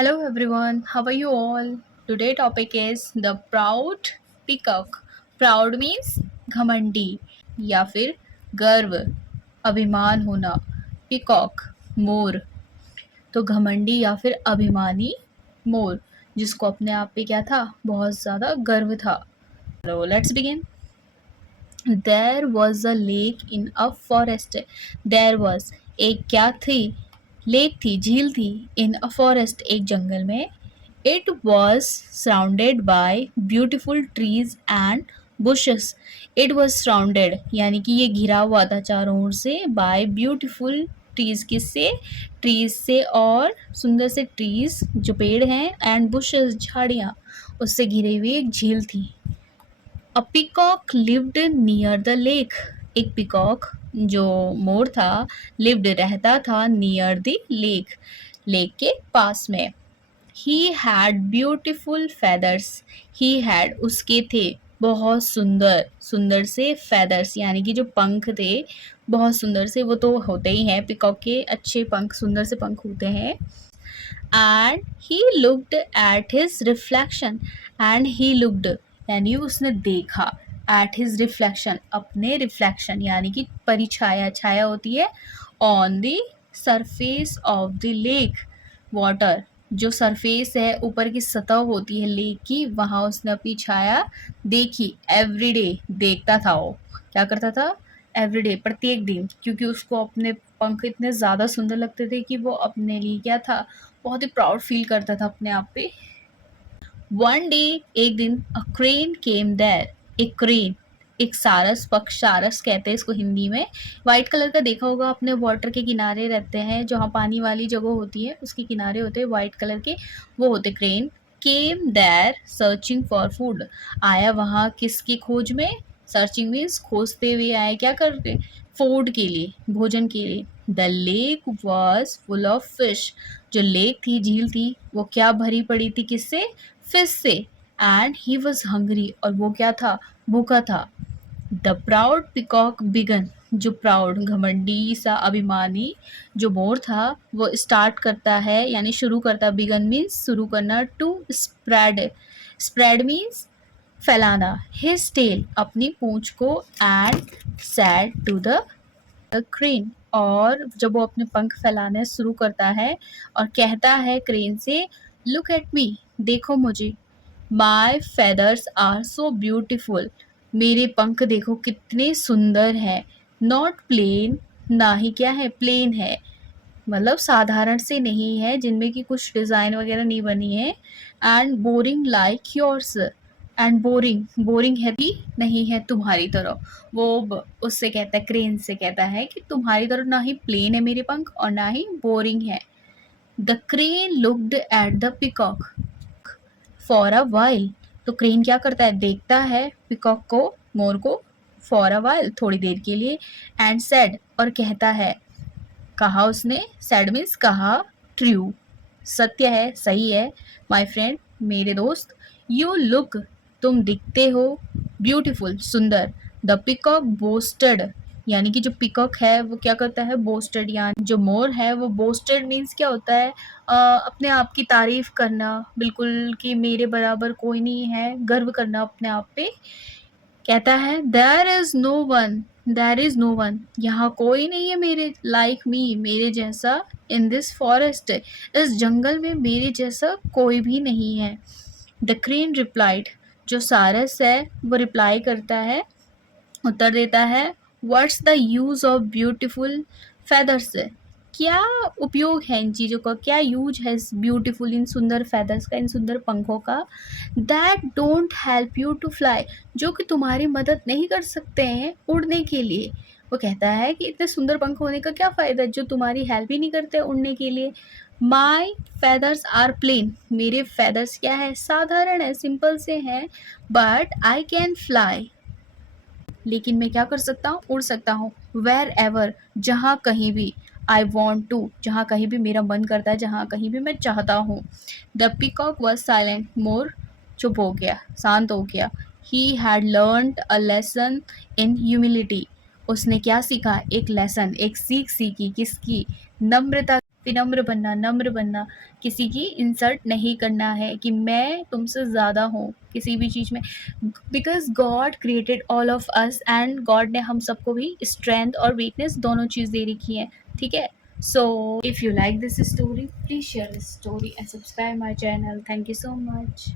Hello everyone, how are you all? Today topic is the proud peacock. Proud means घमंडी या फिर गर्व, अभिमान होना. Peacock मोर. तो घमंडी या फिर अभिमानी मोर जिसको अपने आप पे क्या था, बहुत ज़्यादा गर्व था. So let's begin. There was a lake in a forest. There was एक क्या थी, लेक थी, झील थी. इन अ फॉरेस्ट एक जंगल में. It was surrounded by beautiful trees and bushes. It was surrounded यानी कि ये घिरा हुआ था चारों ओर से. बाय ब्यूटिफुल ट्रीज, किससे, ट्रीज से, और सुंदर से ट्रीज जो पेड़ हैं, एंड बुशेस झाड़ियाँ, उससे घिरी हुई एक झील थी. अ peacock lived near the lake. एक पीकॉक जो मोर था, लिव्ड रहता था, नियर द लेक, लेक के पास में. He had beautiful feathers. He had उसके थे बहुत सुंदर, सुंदर से फेदर्स यानी कि जो पंख थे, बहुत सुंदर से. वो तो होते ही हैं, पीकॉक के अच्छे पंख, सुंदर से पंख होते हैं. And he looked at his reflection. And he looked यानी उसने देखा, एट हिज रिफ्लेक्शन अपने रिफ्लेक्शन यानी कि परिछाया, छाया होती है, on the surface of the lake water, जो सरफेस है, ऊपर की सतह होती है लेक की, वहाँ उसने अपनी छाया देखी. एवरीडे देखता था वो, क्या करता था, एवरीडे प्रत्येक दिन, क्योंकि उसको अपने पंख इतने ज़्यादा सुंदर लगते थे कि वो अपने लिए क्या था, बहुत ही प्राउड फील करता था अपने आप पे. वन डे एक दिन, अ क्रेन केम देयर. एक क्रेन, एक सारस पक्षी, सारस कहते हैं इसको हिंदी में. वाइट कलर का देखा होगा आपने, वाटर के किनारे रहते हैं, जहाँ पानी वाली जगह होती है उसके किनारे होते हैं वाइट कलर के, वो होते crane. Came there searching for food. आया वहाँ किसकी खोज में, सर्चिंग मीन्स खोजते हुए आए, क्या करते, फूड के लिए, भोजन के लिए. The lake was full of fish. जो लेक थी, झील थी, वो क्या भरी पड़ी थी, किससे, फिश से. एंड ही वॉज हंग्री, और वो क्या था, भूखा था. The proud peacock began. जो प्राउड, घमंडी सा, अभिमानी जो मोर था, वो स्टार्ट करता है यानी शुरू करता, बिगन मीन्स शुरू करना, टू स्प्रेड. स्प्रेड मीन्स फैलाना. हिज टेल अपनी पूंछ को, and said to the crane, और जब वो अपने पंख फैलाने शुरू करता है और कहता है क्रेन से, लुक एट मी, देखो मुझे. माई फेदर्स आर सो ब्यूटिफुल. मेरे पंख देखो कितने सुंदर हैं. नॉट प्लेन, ना ही क्या है, प्लेन है, मतलब साधारण से नहीं है, जिनमें कि कुछ डिज़ाइन वगैरह नहीं बनी है. And boring like yours. And boring, boring है भी नहीं है तुम्हारी तरह. वो उससे कहता है, क्रेन से कहता है कि तुम्हारी तरह ना ही प्लेन है मेरे पंख और ना ही बोरिंग है. The crane looked at the peacock for a while. तो क्रेन क्या करता है, देखता है पिकॉक को, मोर को, फॉर अ वाइल, थोड़ी देर के लिए. एंड सेड, और कहता है, कहा उसने, सैड मीन्स कहा, ट्रू, सत्य है, सही है, माय फ्रेंड, मेरे दोस्त. यू लुक, तुम दिखते हो, ब्यूटीफुल, सुंदर. द पिकॉक बोस्टेड, यानी कि जो पिकॉक है वो क्या करता है, बोस्टेड, यानी जो मोर है वो बोस्टेड मीन्स क्या होता है, अपने आप की तारीफ करना, बिल्कुल कि मेरे बराबर कोई नहीं है, गर्व करना अपने आप पे. कहता है, there is no one, there is no one, यहाँ कोई नहीं है मेरे लाइक मी, मेरे जैसा. इन दिस फॉरेस्ट, इस जंगल में मेरे जैसा कोई भी नहीं है. द क्रेन रिप्लाइड, जो सारस है वो रिप्लाई करता है, उत्तर देता है, what's the use of beautiful feathers. क्या उपयोग है इन चीज़ों का, क्या यूज है इस ब्यूटीफुल, इन सुंदर फेदर्स का, इन सुंदर पंखों का. That don't help you to fly, जो कि तुम्हारी मदद नहीं कर सकते हैं उड़ने के लिए. वो कहता है कि इतने सुंदर पंख होने का क्या फ़ायदा जो तुम्हारी हेल्प ही नहीं करते उड़ने के लिए. माई फेदर्स आर प्लेन, मेरे फेदर्स क्या है, साधारण है, सिंपल से हैं. बट आई कैन फ्लाई, लेकिन मैं क्या कर सकता हूँ, उड़ सकता हूँ. वेर एवर, जहाँ कहीं भी. आई वॉन्ट टू, जहाँ कहीं भी मेरा मन करता है, जहाँ कहीं भी मैं चाहता हूँ. द पिकॉक वॉज साइलेंट, मोर चुप हो गया, शांत हो गया. He had learned a lesson in humility, उसने क्या सीखा, एक लेसन, एक सीख सीखी, किसकी, नम्रता. विनम्र बनना, नम्र बनना, किसी की इंसल्ट नहीं करना है कि मैं तुमसे ज़्यादा हूँ किसी भी चीज़ में, because God created all of us and God ने हम सबको भी स्ट्रेंथ और वीकनेस दोनों चीज़ दे रखी है, ठीक है? So if you like this story, please share this story and subscribe my channel. Thank you so much.